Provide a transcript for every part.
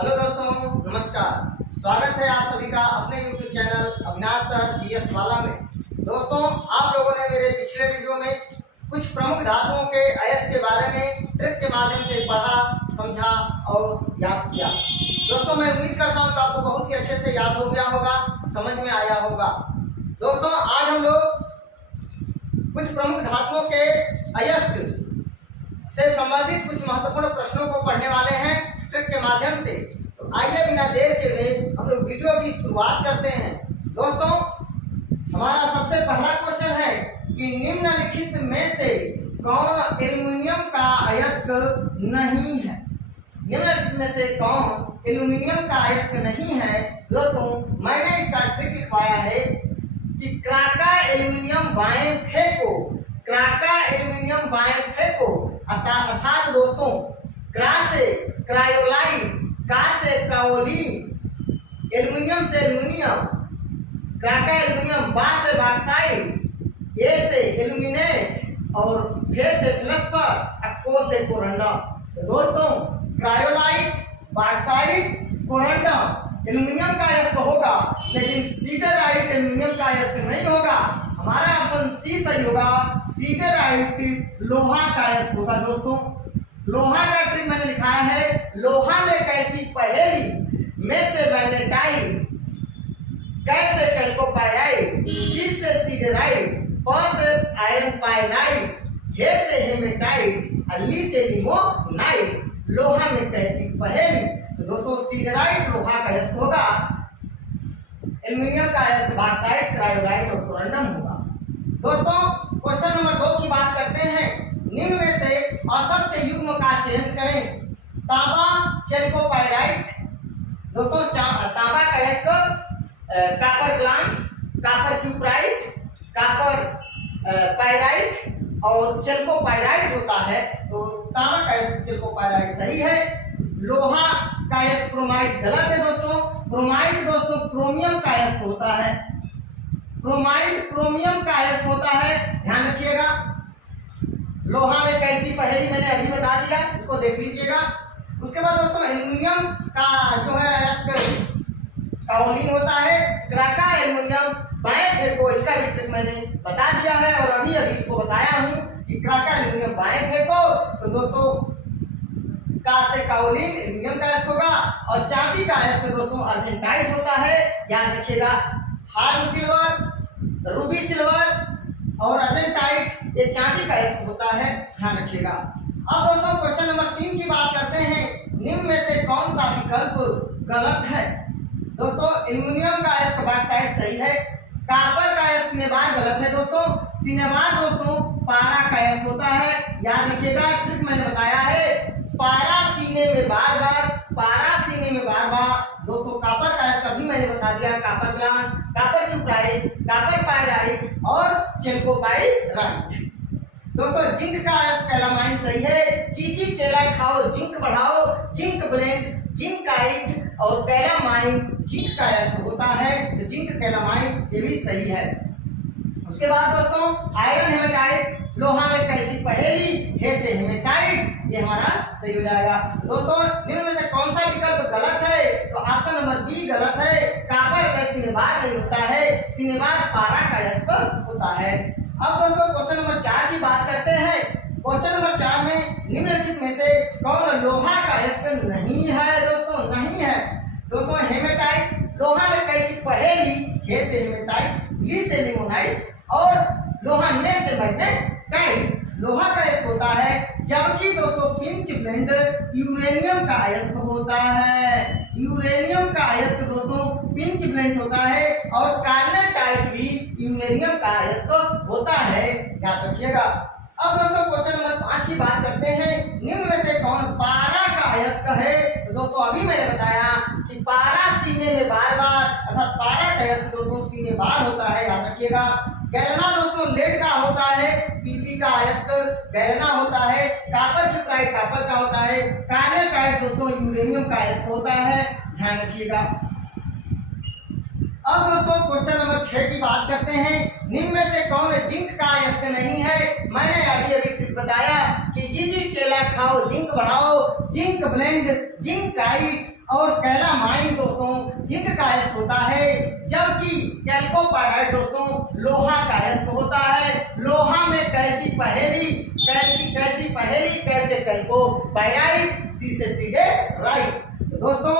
Hello दोस्तों, नमस्कार। स्वागत है आप सभी का अपने YouTube channel Avinash sir GS वाला में। दोस्तों, आप लोगों ने मेरे पिछले वीडियो में कुछ प्रमुख धातुओं के अयस्क के बारे में ट्रिक के माध्यम से पढ़ा, समझा और याद किया। दोस्तों, मैं उम्मीद करता हूं कि आपको बहुत ही अच्छे से याद हो गया होगा, समझ में आया होगा। दोस्तों, आज हम लोग कुछ प्रमुख धातुओं के अयस्क से संबंधित कुछ महत्वपूर्ण प्रश्नों को पढ़ने वाले हैं ट्रिक के माध्यम से। तो आइए बिना देर के हुए हम लोग वीडियो की शुरुआत करते हैं। दोस्तों, हमारा सबसे पहला क्वेश्चन है कि निम्नलिखित में से कौन एल्युमिनियम का अयस्क नहीं है। निम्नलिखित में से कौन एल्युमिनियम का अयस्क नहीं है। दोस्तों, मैंने इसका ट्रिक लिखवाया है कि क्राका एल्युमिनियम बाएं फेंको, क्राका एल्युमिनियम बाएं फेंको। अर्थात दोस्तों, क्रा से क्रायोलाइट, का से काओलिन, एल्युमिनियम से एल्युमिनियम, क्राका एल्युमिनियम, बा से बॉक्साइट, ए से एल्युमिनेट और फे से फ्लस्पर, को से कोरंडम। तो दोस्तों, क्रायोलाइट, बॉक्साइट, कोरंडम एल्युमिनियम का अयस्क होगा, लेकिन सीडराइट एल्युमिनियम का अयस्क नहीं होगा। हमारा ऑप्शन सी सही होगा। सीडराइट लोहा का अयस्क होगा। दोस्तों, लोहा का ट्रिक मैंने लिखाया है। लोहा में कैसी पहेली, में से मैग्नेटाइट, कैसे कैल्कोपाइराइट, सी से सीडराइट, प से आयरन पाइराइट, हे से हेमेटाइट, ली से लिमोनाइट। लोहा में कैसी पहेली। तो दोस्तों, सीडराइट लोहा का अयस्क होगा, एल्युमिनियम का अयस्क बॉक्साइट, क्रायोलाइट और कोरंडम होगा। दोस्तों, क्वेश्चन नंबर 2 की बात करते हैं। निम्न में से असत्य युग्म का चयन करें। तांबा चेल्कोपाइराइट। दोस्तों, तांबा का अयस्क copper glance, copper cuprite, copper pyrite और चेल्कोपाइराइट होता है। तो तांबा का अयस्क चेल्कोपाइराइट सही है। लोहा का अयस्क क्रोमाइट गलत है। दोस्तों, क्रोमाइट दोस्तों क्रोमियम का अयस्क होता है। क्रोमाइट क्रोमियम का अयस्क होता है, ध्यान रखिएगा। लोहा में कैसी पहेली मैंने अभी बता दिया, इसको देख लीजिएगा। उसके बाद दोस्तों, एल्युमिनियम का जो है अयस्क काओलिन होता है। क्राका एल्युमिनियम बाएं फेंको, इसका भी ट्रिक मैंने बता दिया है और अभी इसको बताया हूं कि क्राका एल्युमिनियम बाएं फेंको। तो दोस्तों, का से काओलिन एल्युमिनियम का अयस्क होगा और चांदी का अयस्क दोस्तों अर्जेंटाइट होता है, याद रखिएगा। हार्ड सिल्वर, रूबी सिल्वर और अर्जेंटाइट ये चांदी का अयस्क होता है, ध्यान रखिएगा। अब दोस्तों, क्वेश्चन नंबर 3 की बात करते हैं। निम्न में से कौन सा विकल्प गलत है। दोस्तों, एल्युमिनियम का अयस्क बॉक्साइट सही है। कॉपर का अयस्क सिनेबार गलत है। दोस्तों, सिनेबार दोस्तों पारा का अयस्क होता है, याद रखिएगा। ट्रिक मैंने बताया है, पारा सीने में बार बार, पारा सीने में बार बार। दोस्तों, कॉपर का अयस्क अभी मैंने बता दिया, copper glass, copper cuprite, copper pyrite और चेल्कोपाइराइट। दोस्तों, जिंक का अयस्क कैलामाइन सही है। चीची केला खाओ जिंक बढ़ाओ, जिंक ब्लेंड, जिंकाइट और कैलामाइन जिंक का अयस्क होता है। तो जिंक कैलामाइन ये भी सही है। उसके बाद दोस्तों, आयरन हेमेटाइट, लोहा में कैसी पहेली, हे से हेमेटाइट, ये हमारा सही हो जाएगा। दोस्तों, निम्न में से कौन सा विकल्प गलत है। तो ऑप्शन नंबर बी गलत है। कॉपर का सिनेबार नहीं होता है, सिनेबार पारा का अयस्क होता है। अब दोस्तों, क्वेश्चन नंबर 4 की बात करते हैं। क्वेश्चन नंबर 4 में निम्नलिखित में से कौन लोहा का अयस्क नहीं है। दोस्तों, नहीं है। दोस्तों, हेमेटाइट, लोहा में कैसी पहेली, हे से हेमेटाइट, ली से लिमोनाइट और लोहा ने से मैग्नेटाइट लोहा का अयस्क होता है। जबकि दोस्तों, पिंच ब्लेंड यूरेनियम का अयस्क होता है। यूरेनियम का अयस्क दोस्तों पिंच ब्लेंड होता है और कार्नेटाइट भी यूरेनियम का अयस्क होता है, याद रखिएगा। अब दोस्तों, क्वेश्चन नंबर 5 की बात करते हैं। निम्न में से कौन पारा का अयस्क है। तो दोस्तों, अभी मैंने बताया कि पारा सीने में बार बार, अर्थात पारा का अयस्क दोस्तों सीने बार होता है, याद रखिएगा। गैलेना दोस्तों लेड का होता है, पीपी का अयस्क गैलेना होता है। कॉपर क्यूप्राइट कॉपर का होता है। कार्नेटाइट दोस्तों यूरेनियम का अयस्क होता है, ध्यान रखिएगा। अब दोस्तों, क्वेश्चन नंबर 6 की बात करते हैं। निम्न में से कौन जिंक का अयस्क नहीं है। मैंने अभी ट्रिक बताया कि जी केला खाओ जिंक बढ़ाओ, जिंक ब्लेंड, जिंकाइट और कैलामाइन दोस्तों जिंक का अयस्क होता है, जबकि कैल्कोपायराइड दोस्तों लोहा का अयस्क होता है। लोहा में कैसी पहेली कैसे कैल्कोपायराइड, सी से सीधे राइट। दोस्तों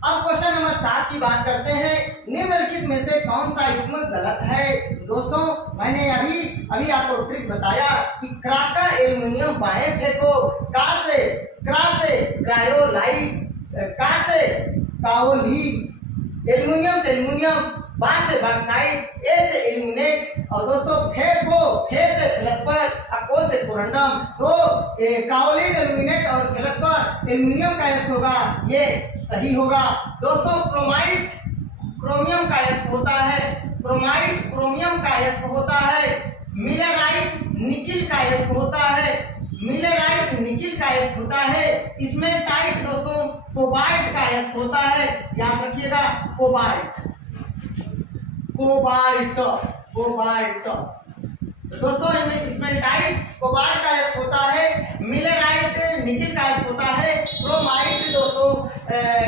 अब क्वेश्चन नंबर 7 की बात करते हैं। निम्नलिखित में से कौन सा युग्मक गलत है? दोस्तों मैंने अभी आपको ट्रिक बताया कि क्राका एल्युमिनियम बाएं फेंको, का से क्रायोलाइट, का से काओली, एल्युमिनियम से एल्युमिनियम, बा से बॉक्साइट, ए से एल्यूमिनेट, और दोस्तों फे से फेलस्पर, को से कोरंडम। तो काओलिन, एल्यूमिनेट और फेलस्पर एल्युमिनियम का अयस्क होगा, ये सही होगा। दोस्तों क्रोमियम का अयस्क होता है, क्रोमियम का अयस्क होता है। मिलेराइट निकिल का अयस्क होता है, इसमें टाइट दोस्तों कोबाल्ट का अयस्क होता है, याद रखिएगा कोबाल्ट। दोस्तों इसमें टाइट कोबाल्ट का अयस्क होता है, मिलेराइट निकिल का अयस्क होता है, क्रोमाइट दोस्तों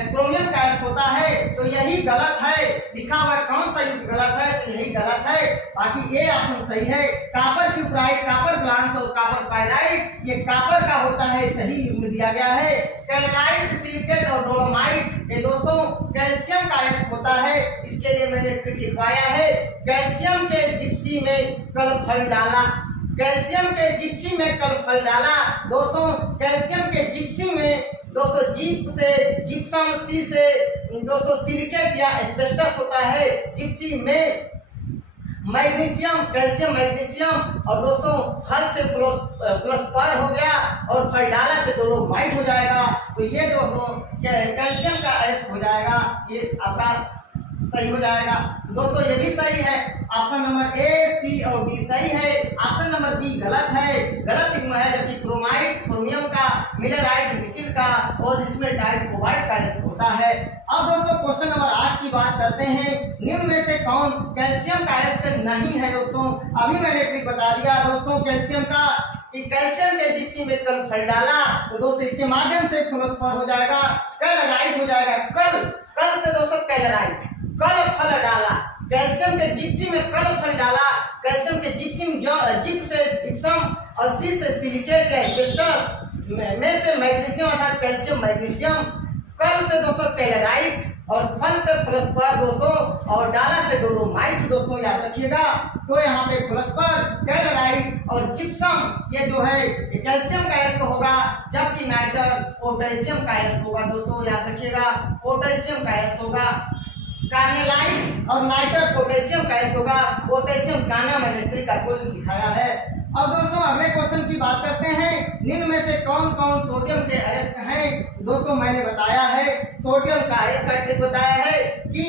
क्रोमियम का अयस्क होता है। तो यही गलत है, लिखा हुआ कौन सा युक्त गलत है? तो यही गलत है, बाकी ए ऑप्शन सही है। कॉपर क्यूप्राइट, कॉपर ग्लांस और कॉपर पाइराइट, ये कॉपर का होता है, सही युग्म दिया गया है। कैल्साइट, सिलिकेट और डोलोमाइट, ये दोस्तों कैल्शियम का अयस्क होता है, इसके लिए मैंने ट्रिक लिखवाया है। कैल्शियम के जिप्सी में कल फल डाला, दोस्तों कैल्शियम के जिप्सी में दोस्तों जीप से जिप्सम, सी से दोस्तों सिलिकेट या एस्बेस्टस होता है, जिप्सी में मैग्नीशियम, कैल्शियम मैग्नीशियम, और दोस्तों फल से फ्लोस्पर हो गया और फलडाला से डोलोमाइट हो जाएगा। तो ये जो कैल्शियम का अयस्क हो जाएगा, ये आपका सही हो जाएगा। दोस्तों ये भी सही है, ऑप्शन नंबर ए, सी और डी सही है। ऑप्शन नंबर बी गलत है, गलत युग्म है, जबकि क्रोमाइट क्रोमियम का, मिलेराइट निकिल का, और इसमें टाइट कोबाल्ट का अयस्क होता है। अब दोस्तों क्वेश्चन नंबर 8 की बात करते हैं। निम्न में से कौन कैल्शियम का अयस्क नहीं है? दोस्तों अभी मैंने ट्रिक बता दिया दोस्तों कैल्शियम का, कि कैल्शियम के जिप्सी में कल फल डाला, तो दोस्तों इसके माध्यम से फ्लोस्पर हो जाएगा, कैलराइट हो जाएगा। कल से दोस्तों कैलराइट, कल फल डाला, कैल्शियम के जिप्सी में कल फल डाला, कैल्शियम के जिप्सी में जिप से जिप्सम, और सी से सिलिकेट या एस्बेस्टस, में से मैग्नीशियम अर्थात कैल्शियम मैग्नीशियम, कल से दोस्तों कैलराइट, और फल से फ्लोस्पर दोस्तों, और डाला से डोलोमाइट दोस्तों, याद रखिएगा। तो यहाँ पे फ्लोस्पर, कैलराइट और जिप्सम ये जो है कैल्शियम का अयस्क होगा, जबकि नाइटर पोटेशियम का अयस्क होगा दोस्तों, याद रखिएगा पोटेशियम का अयस्क होगा। कार्नेलाइट और नाइटर पोटेशियम का अयस्क होगा, पोटेशियम काना मैंने ट्रिक आपको दिखाया है। अब दोस्तों अगले क्वेश्चन की बात करते हैं। निम्न में से कौन कौन सोडियम के अयस्क हैं? दोस्तों मैंने बताया है सोडियम का अयस्क का ट्रिक बताया है कि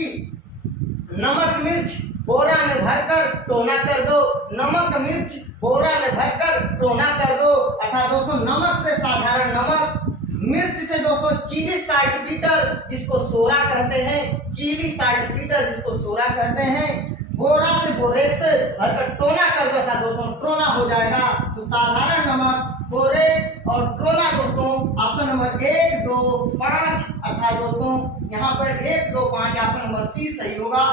नमक मिर्च बोरा में भरकर टोना कर दो, नमक मिर्च बोरा में भरकर टोना कर दो, अर्थात दोस्तों नमक से साधारण नमक, मिर्च से दोस्तों चिली साल्टपीटर जिसको सोरा कहते हैं, चिली साल्टपीटर जिसको सोरा कहते हैं, बोरा से बोरेक्स भरकर टोना कर दो, था दोस्तों ट्रोना हो जाएगा। तो साधारण नमक, बोरेक्स और ट्रोना दोस्तों ऑप्शन नंबर 1, 2, 5 अर्थात दोस्तों यहाँ पर 1, 2, 5 ऑप्शन नंबर सी सही होगा।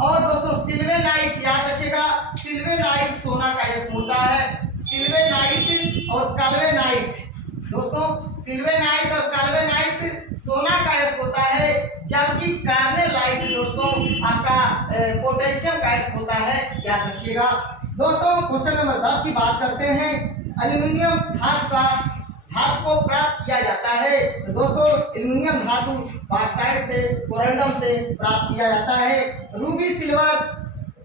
और दोस्तों सिल्वेनाइट याद रखिएगा, सिल्वेनाइट सोना का अयस्क होता है, सिल्वेनाइट और काल्वेनाइट दोस्तों, सिल्वेनाइट और काल्वेनाइट सोना का अयस्क होता है, जबकि कार्नेलाइट दोस्तों आपका पोटेशियम का अयस्क होता है, याद रखिएगा। दोस्तों क्वेश्चन नंबर 10 की बात करते हैं। एल्युमिनियम धातु को प्राप्त किया जाता है, तो दोस्तों एल्युमिनियम धातु बॉक्साइट से, कोरंडम से प्राप्त किया जाता है। रूबी सिल्वर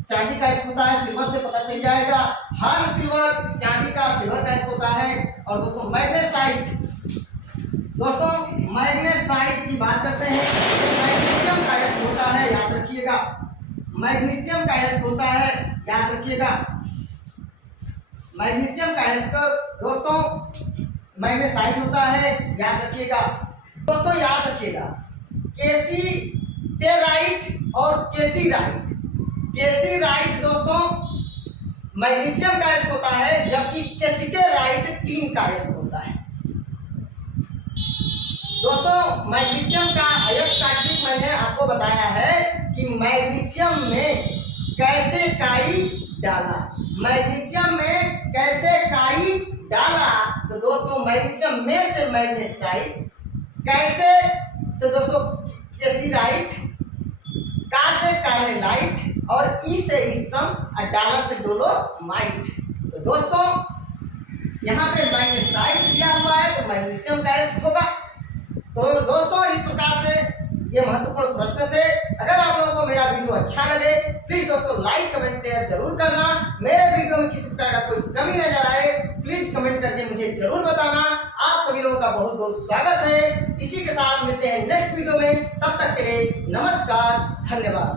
चांदी का अयस्क होता है, सिल्वर से पता चल जाएगा। हार्ड सिल्वर चांदी का, सिल्वर का अयस्क होता है। और दोस्तों मैग्नेसाइट, दोस्तों मैग्नेसाइट की बात करते हैं, मैग्नीशियम का अयस्क होता है, याद रखिएगा मैग्नीशियम का अयस्क होता है, याद रखिएगा मैग्नीशियम का अयस्क दोस्तों मैग्नेसाइट होता है, याद रखिएगा। दोस्तों याद रखिएगा केसीटेराइट और केसीराइट, केसीराइट दोस्तों मैग्नीशियम का अयस्क होता है, जबकि केसीटेराइट टीन का अयस्क होता है। दोस्तों मैग्नीशियम बताया है कि मैग्नीशियम में कैसे काई डाला, मैग्नीशियम में कैसे काई डाला। तो दोस्तों मैग्नीशियम में से मैग्नेसाइट, कैसे से दोस्तों एसिडाइट, का से कार्नेलाइट और ई से इप्सम और डाला से डोलोमाइट। तो दोस्तों यहाँ पे मैग्नेसाइट दिया हुआ है तो मैग्नीशियम का एसिड होगा। तो दोस्तों इस प्रकार से ये महत्वपूर्ण प्रश्न थे। अगर आप लोगों को मेरा वीडियो अच्छा लगे प्लीज दोस्तों लाइक कमेंट शेयर जरूर करना। मेरे वीडियो में किसी प्रकार का कोई कमी नजर आए प्लीज कमेंट करके मुझे जरूर बताना। आप सभी लोगों का बहुत बहुत स्वागत है। इसी के साथ मिलते हैं नेक्स्ट वीडियो में, तब तक के लिए नमस्कार, धन्यवाद।